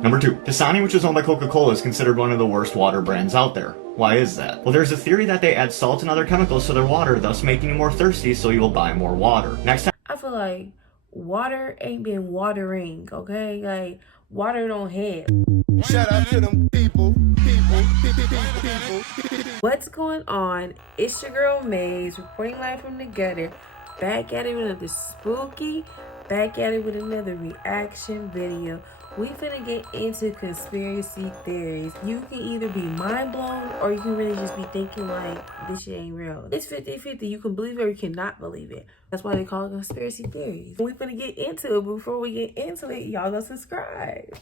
Number 2. Dasani, which is owned by Coca-Cola, is considered one of the worst water brands out there. Why is that? Well, there's a theory that they add salt and other chemicals to their water, thus making you more thirsty, so you will buy more water. Next time, I feel like water ain't been watering, okay? Like, water don't hit. Shout out to them people. What's going on? It's your girl Maze, reporting live from the gutter, back at it with another spooky, back at it with another reaction video. We finna get into conspiracy theories. You can either be mind blown or you can really just be thinking like, this shit ain't real. It's 50-50. You can believe it or you cannot believe it. That's why they call it conspiracy theories. We finna get into it. Before we get into it, y'all go subscribe.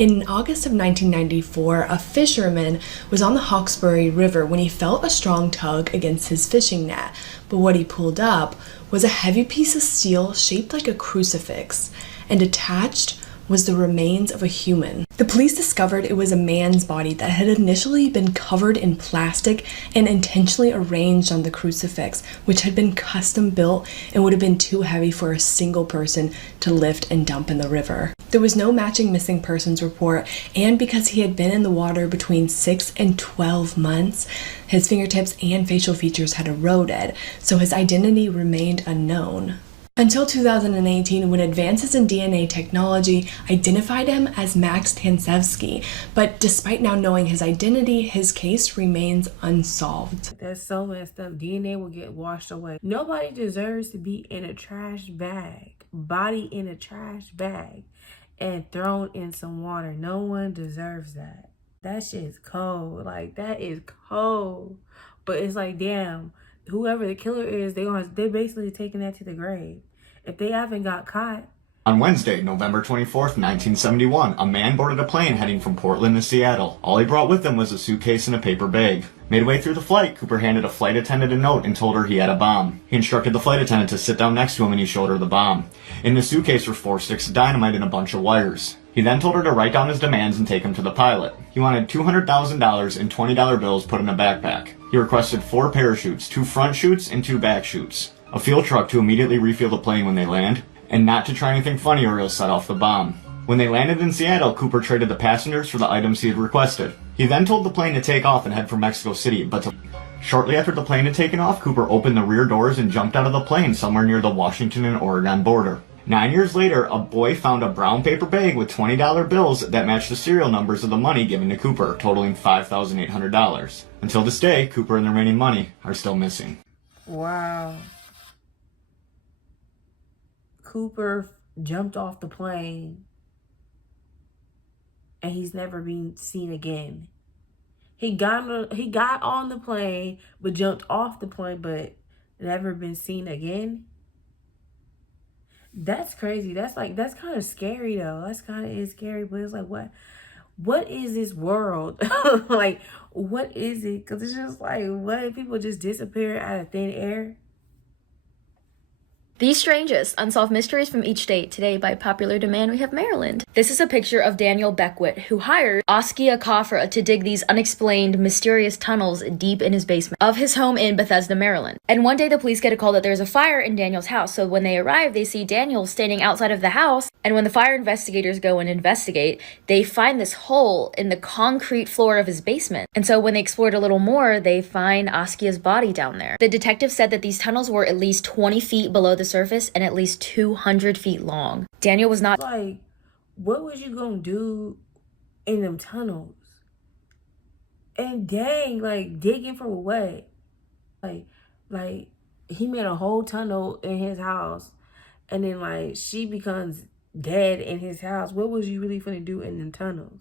In August of 1994, a fisherman was on the Hawkesbury River when he felt a strong tug against his fishing net. But what he pulled up was a heavy piece of steel shaped like a crucifix, and attached was the remains of a human. The police discovered it was a man's body that had initially been covered in plastic and intentionally arranged on the crucifix, which had been custom built and would have been too heavy for a single person to lift and dump in the river. There was no matching missing persons report, and because he had been in the water between 6 and 12 months, his fingertips and facial features had eroded, so his identity remained unknown. Until 2018, when advances in DNA technology identified him as Max Tansevsky, but despite now knowing his identity, his case remains unsolved. That's so messed up. DNA will get washed away. Nobody deserves to be in a trash bag, body in a trash bag, and thrown in some water. No one deserves that. That shit's cold. Like, that is cold. But it's like, damn, whoever the killer is, they're basically taking that to the grave. If they haven't got caught. on Wednesday, November 24th, 1971, a man boarded a plane heading from Portland to Seattle. All he brought with him was a suitcase and a paper bag. Midway through the flight, Cooper handed a flight attendant a note and told her he had a bomb. He instructed the flight attendant to sit down next to him and he showed her the bomb. In the suitcase were 4 sticks of dynamite and a bunch of wires. He then told her to write down his demands and take them to the pilot. He wanted $200,000 in $20 bills put in a backpack. He requested 4 parachutes, 2 front chutes and 2 back chutes, a fuel truck to immediately refuel the plane when they land, and not to try anything funny or he'll set off the bomb. When they landed in Seattle, Cooper traded the passengers for the items he had requested. He then told the plane to take off and head for Mexico City, Shortly after the plane had taken off, Cooper opened the rear doors and jumped out of the plane somewhere near the Washington and Oregon border. 9 years later, a boy found a brown paper bag with $20 bills that matched the serial numbers of the money given to Cooper, totaling $5,800. Until this day, Cooper and the remaining money are still missing. Wow. Cooper jumped off the plane and he's never been seen again. He got on the plane but jumped off the plane but never been seen again. That's crazy. That's kind of scary though. That's kind of scary, but it's like, what is this world? Like, what is it? Because it's just like, what if people just disappear out of thin air? The strangest unsolved mysteries from each state. Today, by popular demand, we have Maryland. This is a picture of Daniel Beckwith, who hired Askia Kafra to dig these unexplained, mysterious tunnels deep in his basement of his home in Bethesda, Maryland. And one day, the police get a call that there's a fire in Daniel's house. So when they arrive, they see Daniel standing outside of the house. And when the fire investigators go and investigate, they find this hole in the concrete floor of his basement. And so when they explored a little more, they find Askia's body down there. The detective said that these tunnels were at least 20 feet below the surface and at least 200 feet long. Daniel was not... Like, what was you gonna do in them tunnels? And dang, like, digging for what? Like, he made a whole tunnel in his house and then, like, she becomes dead in his house. What was you really gonna do in them tunnels?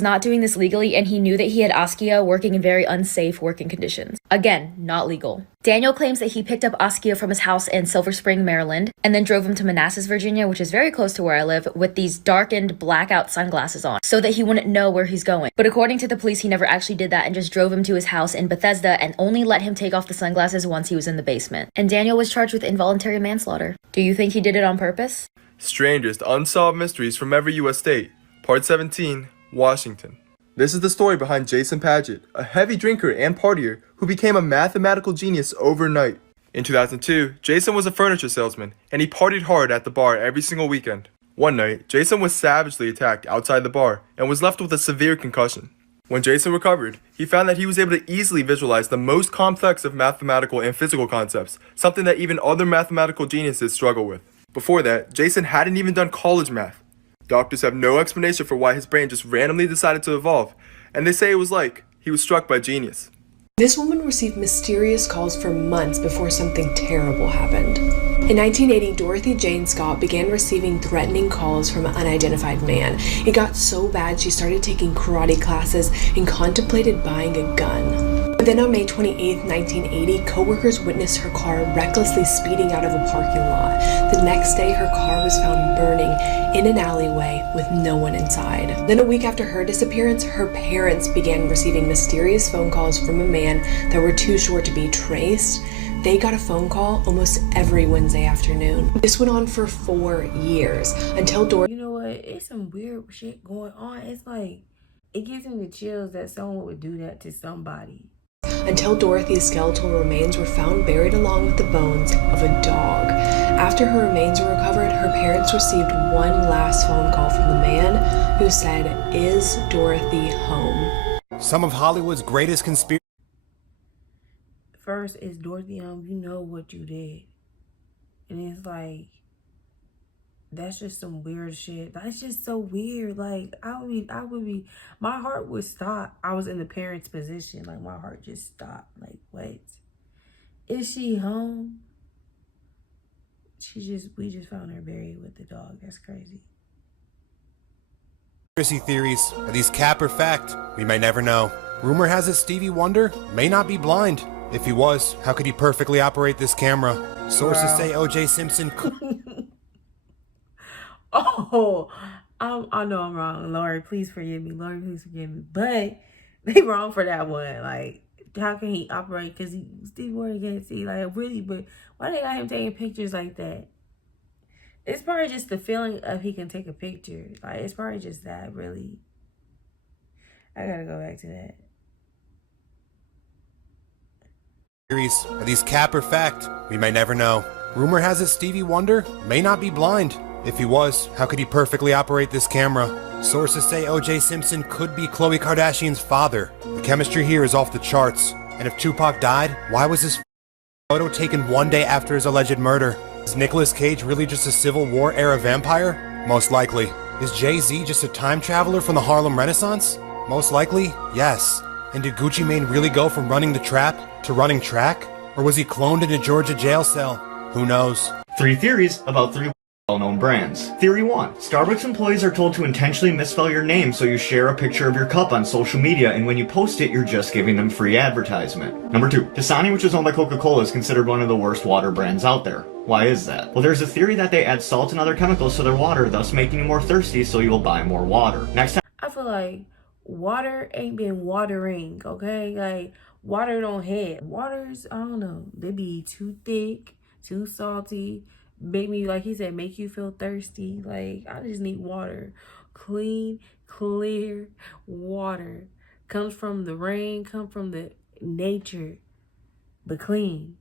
Not doing this legally, and he knew that he had Askia working in very unsafe working conditions. Again, not legal. Daniel claims that he picked up Askia from his house in Silver Spring, Maryland, and then drove him to Manassas, Virginia, which is very close to where I live, with these darkened blackout sunglasses on, so that he wouldn't know where he's going. But according to the police, he never actually did that and just drove him to his house in Bethesda and only let him take off the sunglasses once he was in the basement. And Daniel was charged with involuntary manslaughter. Do you think he did it on purpose? Strangest Unsolved Mysteries from Every U.S. State, Part 17, Washington. This is the story behind Jason Padgett, a heavy drinker and partier who became a mathematical genius overnight. In 2002, Jason was a furniture salesman, and he partied hard at the bar every single weekend. One night, Jason was savagely attacked outside the bar and was left with a severe concussion. When Jason recovered, he found that he was able to easily visualize the most complex of mathematical and physical concepts, something that even other mathematical geniuses struggle with. Before that, Jason hadn't even done college math. Doctors have no explanation for why his brain just randomly decided to evolve, and they say it was like he was struck by genius. This woman received mysterious calls for months before something terrible happened. In 1980, Dorothy Jane Scott began receiving threatening calls from an unidentified man. It got so bad she started taking karate classes and contemplated buying a gun. But then on May 28, 1980, coworkers witnessed her car recklessly speeding out of a parking lot. The next day, her car was found burning in an alleyway with no one inside. Then a week after her disappearance, her parents began receiving mysterious phone calls from a man that were too short to be traced. They got a phone call almost every Wednesday afternoon. This went on for 4 years until Dorothy. You know what? It's some weird shit going on. It's like, it gives me the chills that someone would do that to somebody. Until Dorothy's skeletal remains were found buried along with the bones of a dog. After her remains were recovered, her parents received one last phone call from the man who said, "Is Dorothy home?" Some of Hollywood's greatest conspiracy. First, is Dorothy home? You know what you did. And it's like, that's just some weird shit. That's just so weird. Like, I would be, my heart would stop. I was in the parents' position. Like, my heart just stopped. Like, what? Is she home? We just found her buried with the dog. That's crazy. Theories. Are these cap or fact? We may never know. Rumor has it Stevie Wonder may not be blind. If he was, how could he perfectly operate this camera? Sources say O.J. Simpson could. Oh, I know I'm wrong. Lord, please forgive me. Lord, please forgive me. But they wrong for that one. Like, how can he operate? Because Stevie Wonder can't see. Like, really, but why they got him taking pictures like that? It's probably just the feeling of he can take a picture. Like, it's probably just that, really. I gotta go back to that. Are these cap or fact? We may never know. Rumor has it Stevie Wonder may not be blind. If he was, how could he perfectly operate this camera? Sources say O.J. Simpson could be Khloe Kardashian's father. The chemistry here is off the charts. And if Tupac died, why was his photo taken one day after his alleged murder? Is Nicolas Cage really just a Civil War era vampire? Most likely. Is Jay-Z just a time traveler from the Harlem Renaissance? Most likely, yes. And did Gucci Mane really go from running the trap to running track? Or was he cloned in a Georgia jail cell? Who knows? 3 theories about 3 well-known brands. Theory 1. Starbucks employees are told to intentionally misspell your name so you share a picture of your cup on social media, and when you post it, you're just giving them free advertisement. Number 2. Dasani, which is owned by Coca-Cola, is considered one of the worst water brands out there. Why is that? Well, there's a theory that they add salt and other chemicals to their water, thus making you more thirsty, so you will buy more water. Next time. I feel like water ain't been watering, okay? Like, water don't hit. Waters, I don't know, they be too thick, too salty, make me, like he said, make you feel thirsty. Like, I just need water. Clean, clear water. Comes from the rain, comes from the nature, but clean.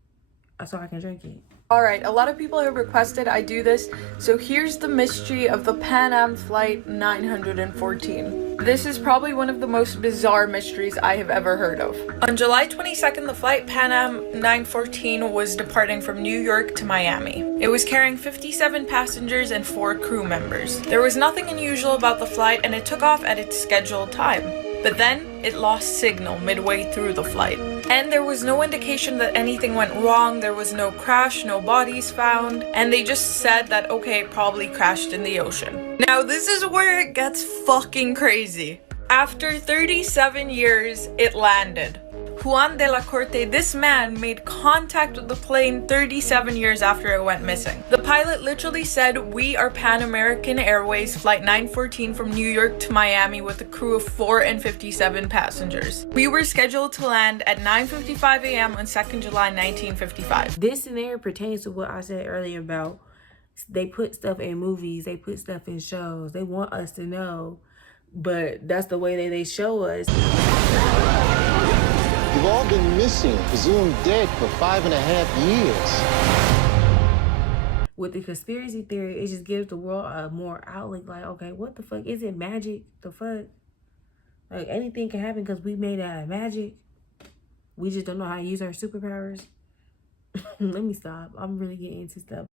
So I can drink it. Alright, a lot of people have requested I do this, so here's the mystery of the Pan Am Flight 914. This is probably one of the most bizarre mysteries I have ever heard of. On July 22nd, the flight Pan Am 914 was departing from New York to Miami. It was carrying 57 passengers and 4 crew members. There was nothing unusual about the flight, and it took off at its scheduled time. But then, it lost signal midway through the flight. And there was no indication that anything went wrong, there was no crash, no bodies found, and they just said that, okay, it probably crashed in the ocean. Now, this is where it gets fucking crazy. After 37 years, it landed. Juan de la Corte, this man made contact with the plane 37 years after it went missing. The pilot literally said, "We are Pan American Airways Flight 914 from New York to Miami with a crew of 4 and 57 passengers. We were scheduled to land at 9:55 a.m. on 2nd July 1955. This scenario pertains to what I said earlier about they put stuff in movies, they put stuff in shows. They want us to know, but that's the way that they show us. You've all been missing, presumed dead for 5.5 years. with the conspiracy theory, it just gives the world a more outlook. Like, okay, what the fuck? Is it magic? The fuck? Like, anything can happen because we made out of magic. We just don't know how to use our superpowers. Let me stop. I'm really getting into stuff.